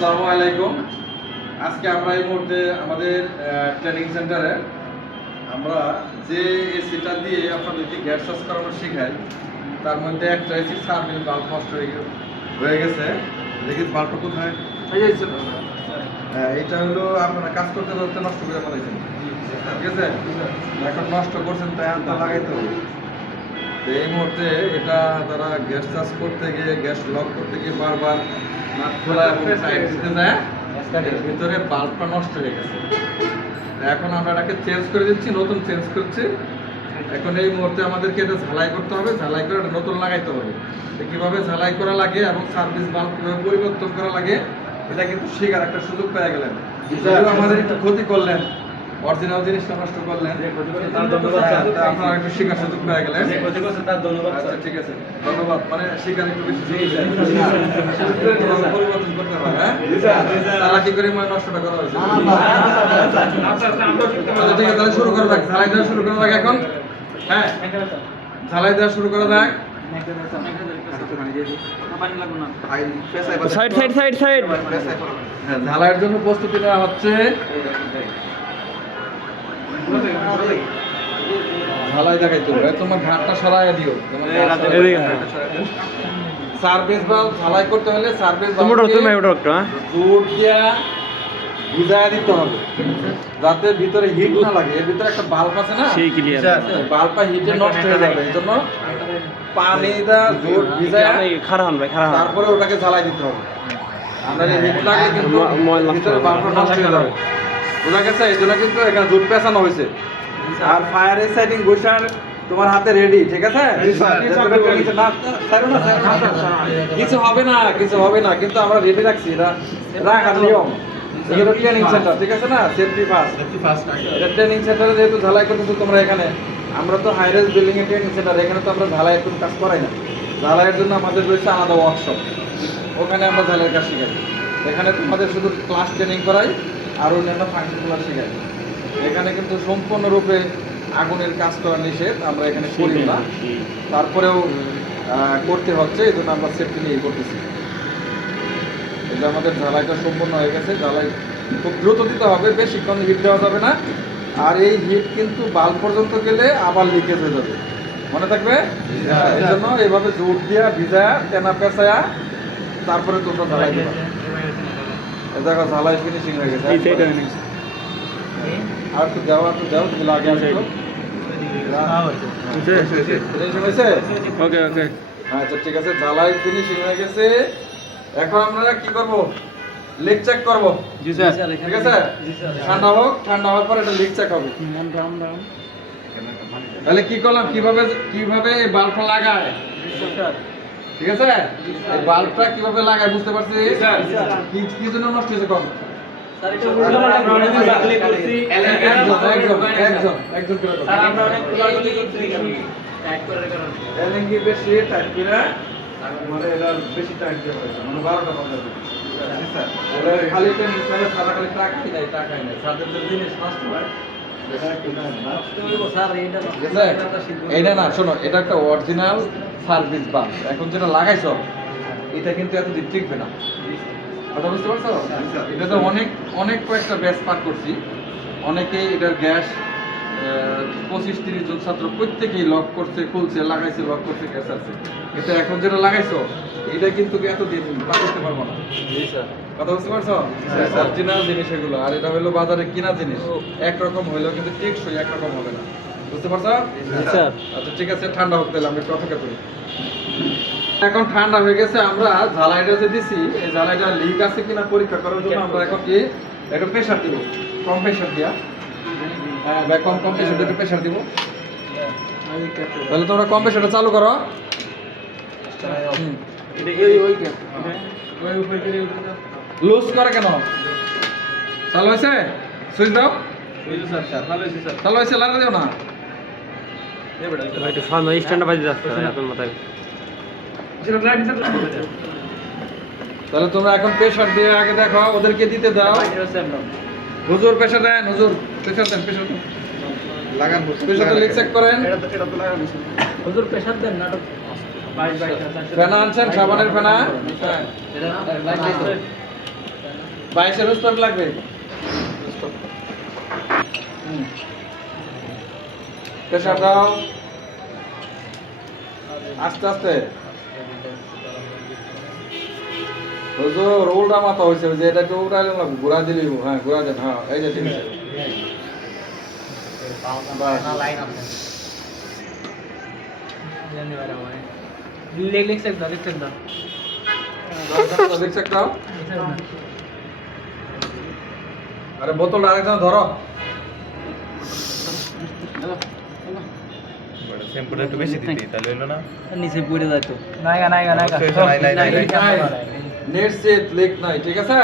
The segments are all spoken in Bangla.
আসসালামু আলাইকুম। আজকে আমরা এই মুহূর্তে আমাদের ট্রেনিং সেন্টারে আমরা যে এসিটা দিয়ে আপনাদেরকে গ্যাস চাষ করানো শেখাই তার মধ্যে একটা এসি সার্ভিস বাল্ব নষ্ট হয়ে হয়ে গেছে। দেখি বাল্বটা কোথায়? হ্যাঁ, এটা হলো আপনারা কাজ করতে করতে নষ্ট করে ফেলাইছেন ঠিক আছে? এখন নষ্ট করছেন তাই আনতে লাগাইতে হবে। তো এই মুহূর্তে এটা তারা গ্যাস চাষ করতে গিয়ে গ্যাস লক করতে গিয়ে বারবার খোলা দিতে যায় ভিতরে বাল্বটা নষ্ট হয়ে গেছে। এখন আমরা এটাকে চেঞ্জ করে দিচ্ছি নতুন চেঞ্জ করছি। এখন এই মুহূর্তে আমাদেরকে এটা ঝালাই করতে হবে ঝালাই করে এটা নতুন লাগাইতে হবে। কীভাবে ঝালাই করা লাগে এবং সার্ভিস বাল্ব কীভাবে পরিবর্তন করা লাগে এটা কিন্তু শেখার একটা সুযোগ পেয়ে গেলেন। আমাদের একটু ক্ষতি করলেন। অরিজিনাল জিনিসটা নষ্ট করলেন। তার। হ্যাঁ, আপনারা একটু শেখার সুযোগ পেয়ে গেলেন। তার আচ্ছা ঠিক আছে। ধন্যবাদ। মানে শিকার একটু বেশি পরিবর্তন করতে হবে হ্যাঁ? চালাকি করে মানে নষ্টটা করা হয়েছে। আচ্ছা ঠিক আছে তাহলে শুরু করা যাক। ঝালাই দেওয়া শুরু করা যাক এখন। হ্যাঁ? ঝালাই দেওয়া শুরু করা যাক। সাইড সাইড সাইড সাইড হ্যাঁ ঝালাইয়ের জন্য প্রস্তুতি নেওয়া হচ্ছে। ঝালাই দেখাই তো। এ তোমার ঘাটটা সরাইয়া দিও। সার্ভিস বাল্ব ঝালাই করতে হলে সার্ভিস একটু হ্যাঁ। দিয়া ভিজায় দিতে হবে। যাতে ভিতরে হিট না লাগে। এর ভিতরে একটা বাল্ব আছে না? সেই ক্লিয়ার বাল্বটা হিটে নষ্ট হয়ে যাবে। এই জন্য পানি দা দুধ ভিজায় খারাপ হন ভাই খারাপ তারপরে ওটাকে জ্বালাই দিতে হবে। আমরা হিট লাগলে কিন্তু ময়লা ভিতরে বাল্বটা নষ্ট হয়ে যাবে। বোঝা গেছে এই জন্য কিন্তু এখানে দুধ পেঁচানো হয়েছে। আর ফায়ার তোমার হাতে রেডি ঠিক আছে। কিছু হবে না কিছু হবে না কিন্তু আমরা রেডি রাখছি। এটা রাখার নিয়ম। ট্রেনিং সেন্টার ঠিক আছে না? সেফটি ফার্স্ট এটা ট্রেনিং সেন্টারে যেহেতু ঝালাই করতেছো তোমরা এখানে আমরা তো হাই বিল্ডিং এর ট্রেনিং সেন্টার এখানে তো আমরা ঝালাইয়ের কোনো কাজ করাই না। ঝালাইয়ের জন্য আমাদের রয়েছে আলাদা ওয়ার্কশপ ওখানে আমরা ঝালাইয়ের কাজ শেখাই। এখানে তোমাদের শুধু ক্লাস ট্রেনিং করাই আর অন্যান্য ফাংশনগুলো শেখাই এখানে। কিন্তু সম্পূর্ণরূপে আগুনের কাজ করা নিষেধ আমরা এখানে করি না। তারপরেও করতে হচ্ছে এই জন্য আমরা সেফটি নিয়ে করতেছি। এই যে আমাদের ঝালাইটা সম্পূর্ণ হয়ে গেছে ঝালাই খুব দ্রুত দিতে হবে বেশিক্ষণ হিট দেওয়া যাবে না। আর এই হিট কিন্তু বাল্ব পর্যন্ত গেলে আবার লিকেজ হয়ে যাবে। মনে থাকবে? এই জন্য এইভাবে জোর দিয়া ভিজায়া তেনা পেঁচায়া তারপরে তোমরা ঝালাই দেবা। দেখো ঝালাই ফিনিশিং হয়ে গেছে এই সাইড হয়নি আর একটু একটু দেওয়া যদি লাগে আর একটু ওকে ওকে। আচ্ছা ঠিক আছে ঝালাই ফিনিশিং হয়ে গেছে। এখন আমরা কি করব? লিক চেক করব। জি স্যার ঠিক আছে? ঠান্ডা হোক ঠান্ডা হওয়ার পর এটা লিক চেক হবে। তাহলে কি করলাম? কীভাবে কীভাবে এই বাল্বটা লাগায়? ঠিক আছে? এই বাল্বটা কীভাবে লাগায় বুঝতে পারছি কি কি জন্য নষ্ট হয়েছে কম? মানে মানে খালি তো নিচে সারা খালি টাকাই নাই টাকাই নাই সাথে জিনিস নষ্ট হয় এইটা না, শোনো, এটা একটা অরিজিনাল সার্ভিস বাস এখন যেটা এটা কিন্তু এতদিন টিকবে না। কথা বুঝতে পারছ? অনেক অনেক কয়েকটা ব্যাচ পার করছি। অনেকেই এটার গ্যাস পঁচিশ, তিরিশ জন ছাত্র প্রত্যেকেই লক করছে, খুলছে, লাগাইছে লক করছে গ্যাস আছে কিন্তু এখন যেটা লাগাইছো, এটা কিন্তু এতদিন পার করতে পারব না। কথা বুঝতে পারছ? অরিজিনাল জিনিস এগুলো। আর এটা হলো বাজারে কিনা জিনিস। একরকম হইলেও কিন্তু টেকসই একরকম হবে না। বুঝতে পারছ? আচ্ছা ঠিক আছে ঠান্ডা হোক তাহলে আমরা একটু অপেক্ষা করি। এখন ঠান্ডা হয়ে গেছে আমরা ঝালাইটা যে দিছি এই ঝালাইটা লিক আছে কিনা পরীক্ষা করার জন্য আমরা এখন কি একটু প্রেশার দিব। কম প্রেশার দিয়া। হ্যাঁ ভাই কম কম প্রেশার দিয়ে প্রেশার দিব। তাহলে তোমরা কম প্রেশারটা চালু করো। লুজ করে কেন? চালু হয়েছে? সুইচ দাও। চালু হয়েছে লাগা দিও না। ভাই একটু সামনে স্ট্যান্ডে বাজে যাচ্ছে এখন মাথায়। তাহলে তোমরা এখন প্রেশার দিয়ে আগে দেখো ওদেরকে দিতে দাও। হুজুর প্রেশার দেন হুজুর। প্রেশার দেন প্রেশার দেন। লাগান প্রেশারটা লিক চেক করেন। হুজুর। প্রেসার দেন নাটক। ফেনা আনছেন সাবানের ফেনা। হ্যাঁ। বাইশের স্টক লাগবে প্রেশার দাও আস্তে আস্তে হুজুর উল্টা মাথা হয়েছে ওই যে এটা একটু উল্টাইলে না ঘুরা দিলি হ্যাঁ ঘুরা দেন হ্যাঁ এই যে ঠিক আছে লেগ লেগ সেক দাও লেগ সেক দাও দেখছে একটাও আরে বোতলটা আরেকজন ধরো। শ্যাম্পুটা একটু বেশি দিতে তাহলে হলো না? নিচে পড়ে যায় নাইগা নাইগা নাইগা। নাই, নাই, নাই, নাই। নেট সেট লেক নাই ঠিক আছে?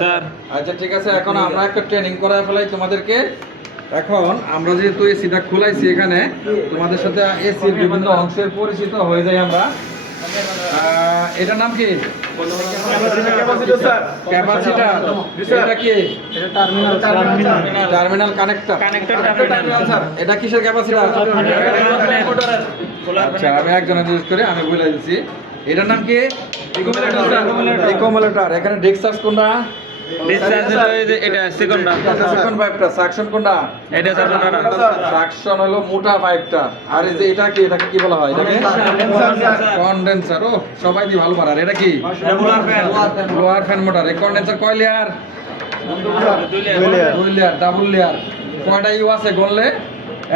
স্যার। আচ্ছা ঠিক আছে এখন আমরা একটা ট্রেনিং করায় ফেলাই তোমাদেরকে। এখন আমরা যেহেতু এসিটা খোলাইছি এখানে তোমাদের সাথে এসির বিভিন্ন অংশের পরিচিত হয়ে যাই আমরা। আহ, এটার নাম কি? টার্মিনাল কানেক্টর এটা কিসের ক্যাপাসিটার আচ্ছা আমি একজনে জিজ্ঞেস করে আমি বলে দিচ্ছি এটার নাম কি? ইকোমোলেটার এখানে ডেস্ক চার্জ কোনটা? ডিসচার্জ হলো এই যে এটা সেকেন্ডটা সেকন্ড পাইপটা সাকশন কোনটা? এটা স্যার সাকশন হলো মোটা পাইপটা আর এই যে এটা কি এটাকে কি বলা হয়? এটাকে কন্ডেন্সার ও সবাই দি ভালো পারার। এটা কি? Lower fan motor. এই কন্ডেন্সার কয় লেয়ার দুই লেয়ার ডাবল লেয়ার কয়টা ইউ আছে গনলে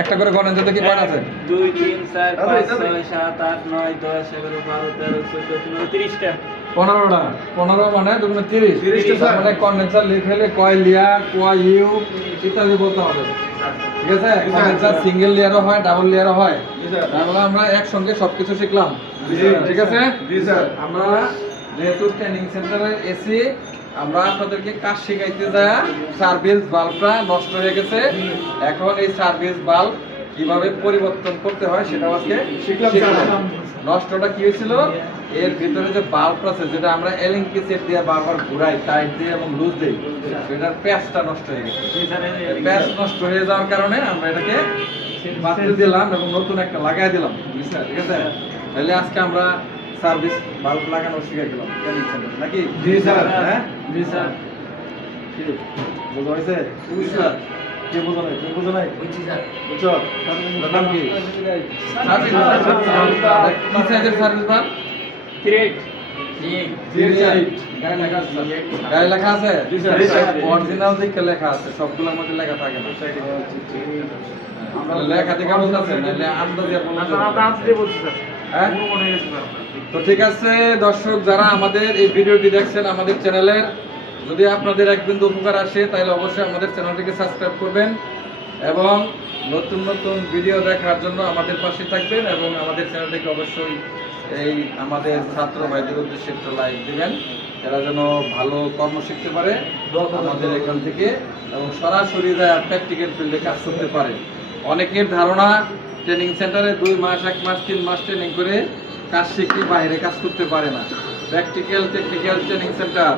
একটা করে কন্ডেন্সার কি কয়টা আছে? দুই তিন চার পাঁচ ছয় সাত আট নয় দশ এগারো বারো তেরো চোদ্দ পনেরো তিরিশটা। পনেরোটা। পনেরো মানে দুগুণে তিরিশ। তার মানে কন্ডেন্সার লিখলে কয় লেয়ার কয় ইউ ইত্যাদি বলতে হবে। ঠিক আছে? কন্ডেন্সার সিঙ্গেল লেয়ারও হয় ডাবল লেয়ারও হয়। তাহলে আমরা একসঙ্গে সবকিছু শিখলাম। ঠিক আছে? আমরা যেহেতু ট্রেনিং সেন্টারে এসি আমরা আপনাদেরকে কাজ শিখাইতে যায় সার্ভিস বাল্বটা নষ্ট হয়ে গেছে। এখন এই সার্ভিস বাল্ব কীভাবে পরিবর্তন করতে হয় সেটা আজকে শিখলাম নষ্টটা কি হয়েছিল? এর ভিতরে যে বাল্বটা আছে যেটা আমরা এলিঙ্কি সেট দিয়ে বারবার ঘুরাই টাইট দিয়ে এবং লুজ দিই সেটার প্যাচটা নষ্ট হয়ে গেছে। প্যাচ নষ্ট হয়ে যাওয়ার কারণে আমরা এটাকে বাতিল দিলাম এবং নতুন একটা লাগাই দিলাম। ঠিক আছে? তাহলে আজকে আমরা সার্ভিস বাল্ব লাগানো শিখে গেলাম নাকি? জি স্যার। হ্যাঁ? জি স্যার। কি? বুঝতে হয়েছে? স্যার। কি বুঝো নাই তুমি বুঝো নাই। বুঝছি স্যার। বুঝছ? নাম কি? কি সাইজের সার্ভিস বাল্ব ক্রিয়েট গায়ে লেখা আছে স্যার। জি স্যার। অরিজিনাল দিকে লেখা আছে সবগুলোর মধ্যে লেখা থাকে না। লেখা থেকে বুঝতেছে আন্দাজে বলতে হবে। হ্যাঁ? তো ঠিক আছে দর্শক যারা আমাদের এই ভিডিওটি দেখছেন আমাদের চ্যানেলের যদি আপনাদের এক বিন্দু উপকার আসে, তাহলে অবশ্যই আমাদের চ্যানেলটিকে সাবস্ক্রাইব করবেন এবং নতুন নতুন ভিডিও দেখার জন্য আমাদের পাশে থাকবেন এবং আমাদের চ্যানেলটিকে অবশ্যই এই আমাদের ছাত্র ভাইদের উদ্দেশ্যে একটু লাইক দেবেন। এরা যেন ভালো কর্ম শিখতে পারে আমাদের এখান থেকে এবং সরাসরি প্র্যাকটিক্যাল ফিল্ডে কাজ করতে পারে। অনেকের ধারণা ট্রেনিং সেন্টারে দুই মাস, এক মাস, তিন মাস ট্রেনিং করে কাজ শিখে বাইরে কাজ করতে পারে না। প্র্যাকটিক্যাল টেকনিক্যাল ট্রেনিং সেন্টার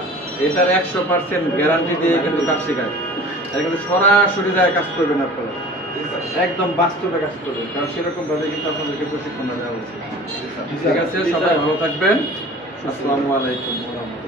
এটার একশো পার্সেন্ট গ্যারান্টি দিয়ে কিন্তু কাজ শেখায়। এটা কিন্তু সরাসরি যায় কাজ করবেন আপনারা। একদম বাস্তবে কাজ করবেন। কারণ সেরকম ভাবে কিন্তু আপনাদেরকে প্রশিক্ষণ দেওয়া হয়েছে। ঠিক আছে সবাই ভালো থাকবেন। আসসালামু আলাইকুম রাহমাতুল্লাহ।